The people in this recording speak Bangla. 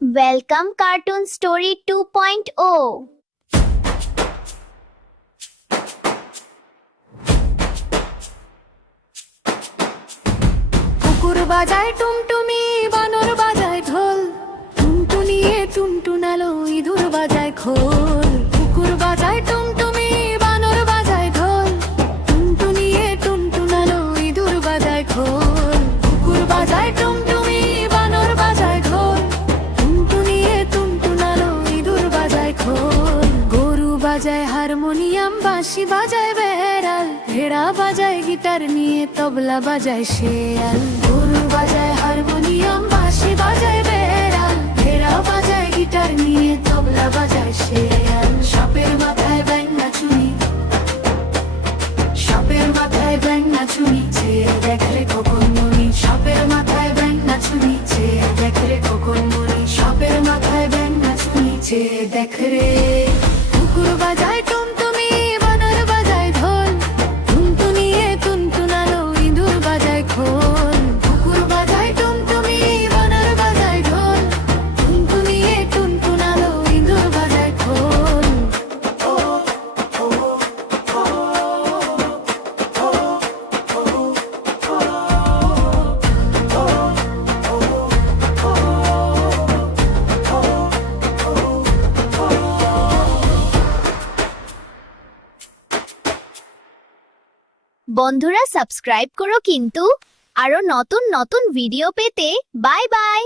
Welcome Cartoon Story 2.0. কুকুর বাজায় টুমটুমি, বানর বাজায় ঢোল, টুনটুনিয়ে টুনটুনালো, ইঁদুর বাজায় খোল। কুকুর বাজায় টুমটুমি, বানর বাজায় ঢোল, টুনটুনিয়ে টুনটুনালো, ইঁদুর বাজায় খোল। কুকুর বাজায় টুমটুমি, বানর বাজায় ঢোল, টুনটুনিয়ে টুনটুনালো, ইঁদুর বাজায় খোল। গরু বাজায় হারমোনিয়াম, বাঁশি বাজায় বেড়াল, ভেড়া বাজায় গিটার নিয়ে, তবলা বাজায় শেয়াল। গরু বাজায় হারমোনিয়াম, বাঁশি বাজায় বেড়াল, ভেড়া বাজায় গিটার নিয়ে, তবলা বাজায় শেয়াল। সাপের মাথায় ব্যাঙ নাচুনি, সাপের মাথায় ব্যাঙ নাচুনি, চেয়ে দেখ রে কখন মনি। সাপের মাথায় ব্যাঙ নাচুনি, চেয়ে দেখ রে কখন মনি। সাপের মাথায় ব্যাঙ নাচুনি, চেয়ে দেখ রে। কুকুর বাজায় টুমটুমি, বানর বাজায় ঢোল, টুনটুনিয়ে টুনটুনালো, ইঁদুর বাজায় খোল। কুকুর বাজায় টুমটুমি, বানর বাজায় ঢোল, টুনটুনিয়ে টুনটুনালো, ইঁদুর বাজায় খোল। বন্ধুরা সাবস্ক্রাইব করো কিন্তু আরো নতুন নতুন ভিডিও পেতে। Bye bye.